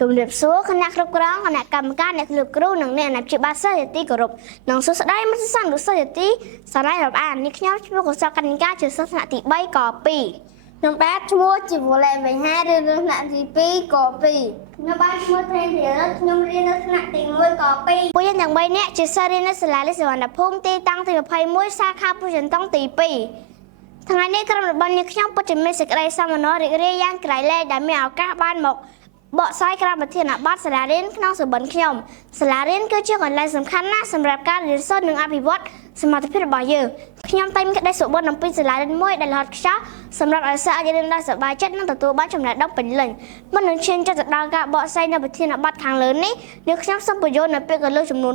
ជំរាបសួរគណៈគ្រប់គ្រងគណៈកម្មការអ្នកគ្រូគ្រូនិងអ្នកអាជីវកម្មសិទ្ធិទីគោរពនិងសួស្តីមិត្តសិស្សនុសិស្សទីសាលារដ្ឋអាននេះខ្ញុំឈ្មោះកុសលកញ្ញាការជាសិស្សថ្នាក់ទី3ក2ខ្ញុំបាទឈ្មោះជាវលេវិហារៀននៅថ្នាក់ទី2ក2ខ្ញុំបាទឈ្មោះថេនធារិតខ្ញុំរៀននៅថ្នាក់ទី1ក2ពួកយើងទាំង3នាក់ជាសិស្សរៀននៅសាលាលិសវណ្ណភូមិទីតាំងទី21សាខាពុជន្តទី2ថ្ងៃនេះក្រុមរបស់នាងខ្ញុំពិតជាមានសេចក្តីសោមនស្សរីករាយយ៉ាងក្រៃលែងដែលមានឱកាសបានមកបកស្រាយក្រមប្រធានបទសាលារៀនក្នុងសុបិនខ្ញុំសាលារៀនគឺជាកន្លែងសំខាន់ណាស់សម្រាប់ការរៀនសូត្រនិងអភិវឌ្ឍសមត្ថភាពរបស់យើងខ្ញុំតែងមានក្តីសុបិនអំពីសាលារៀនមួយដែលរហ័សខ្យល់សម្រាប់ឲ្យសិស្សអាចរៀនដោយសប្បាយចិត្តនិងទទួលបានចំណេះដឹងពេញលេញមុននឹងឈានទៅដល់ការបកស្រាយនៅប្រធានបទខាងលើនេះនាងខ្ញុំសូមបញ្យល់នៅពេលកន្លងចំនួន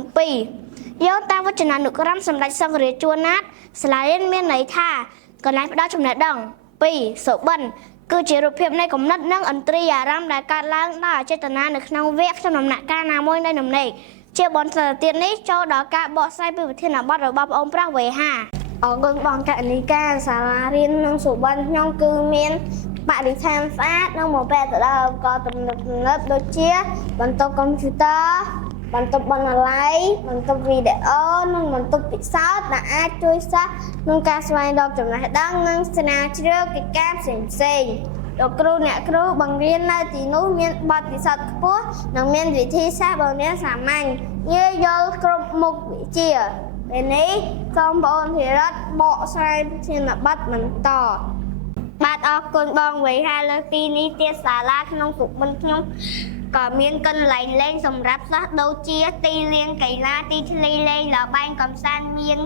2យោងតាមវចនានុក្រមសម្ដេចសង្ឃរាជជួនណាតសាលារៀនមានន័យថាកន្លែងផ្ដល់ចំណេះដឹង2សុបិនគឺជារូបភាពនៃគំនិតនិងអន្ត្រីអារម្មណ៍ដែលកើតឡើងដោយអចេតនានៅក្នុងវគ្គក្នុងដំណាក់កាលណាមួយនៃនំនែកជាបន្តទៀតនេះចូលដល់ការបកស្រាយពីប្រធានបទរបស់បងប្រុសវេហាអរគុណបងកនិកាសាលារៀនក្នុងសុបិនខ្ញុំគឺមានបរិស្ថានស្អាតនិងមកបែបទៅដល់ឧបករណ៍ទំនើបដូចជាបន្ទប់កុំព្យូទ័របន្ទប់បណ្ណាល័យបន្ទប់វីដេអូនិងបន្ទប់ពិសោធន៍ដែលអាចជួយសិស្សក្នុងការស្វែងរកចំណេះដឹងនិងស្នាវជ្រាវកិច្ចការផ្សេងៗលោកគ្រូអ្នកគ្រូបង្រៀននៅទីនោះមានបទពិសោធន៍ខ្ពស់និងមានវិធីសាស្ត្របង្រៀនសាមញ្ញងាយយល់គ្រប់មុខវិជ្ជាពេលនេះសូមបងធីរិតបកស្រាយប្រធានបទបន្តបាទអរគុណបងវេហាលើកទីនេះទៀតសាលាក្នុងសុបិនខ្ញុំក៏មានកន្លែងលេងសម្រាប់សិស្សដូចជាទីលានកីឡាទីធ្លីលេងល្បែងកម្សាន្តមាន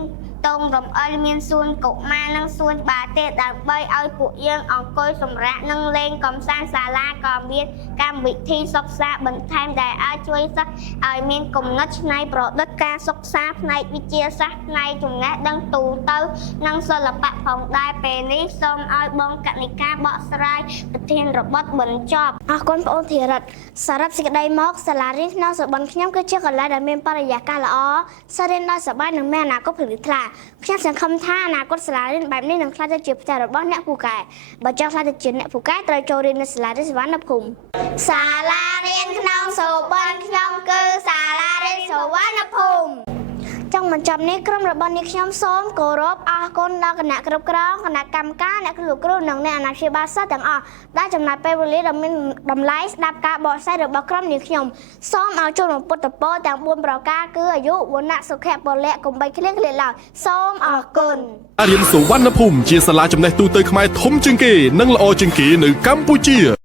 តងរំអិលមានសួនកុមារនិងសួនបាល់ទះដើម្បីឲ្យពួកយើងអង្គុយសម្រាកនិងលេងកម្សាន្តសាលាក៏មានកម្មវិធីសិក្សាបន្ថែមដែលអាចជួយសិស្សឲ្យមានគំនិតច្នៃប្រឌិតការសិក្សាផ្នែកវិទ្យាសាស្ត្រផ្នែកចំណេះដឹងទូទៅនិងសិល្បៈផងដែរពេលនេះសូមឲ្យបងកនិកាបកស្រាយប្រធានបទបញ្ចប់អរគុណបងធីរិតសរុបសេចក្តីមកសាលារៀនក្នុងសុបិនខ្ញុំគឺជាកន្លែងដែលមានបរិយាកាសល្អសិស្សរៀនដោយសប្បាយនិងមានអនាគតភ្លឺថ្លាខ្ញុំសង្ឃឹមថាអនាគតសាលារៀនបែបនេះនឹងក្លាយទៅជាផ្ទះរបស់អ្នកពូកែបើចង់ក្លាយទៅជាអ្នកពូកែត្រូវចូលរៀននៅសាលារៀនសវណ្ណភូមិសាលារៀនក្នុងសុបិនខ្ញុំគឺសាលារៀនសវណ្ណភូមិចង់បញ្ចប់នេះក្រុមរបស់នាងខ្ញុំសូមគោរពអរគុណដល់គណៈគ្រប់គ្រងគណៈកម្មការអ្នកគ្រូគ្រូនិងអ្នកអាណាព្យាបាលសិស្សទាំងអស់ដែលចំណាយពេលវេលាដ៏មានតម្លៃស្ដាប់ការបកស្រាយរបស់ក្រុមនាងខ្ញុំសូមឲ្យចូលពុទ្ធពរទាំង4ប្រការគឺអាយុវណ្ណៈសុខៈពលៈកុំបីឃ្លៀងឃ្លាតឡើយសូមអរគុណរៀនសុវណ្ណភូមិជាសាលាចំណេះទូទៅខ្មែរធំជាងគេនិងល្អជាងគេនៅកម្ពុជា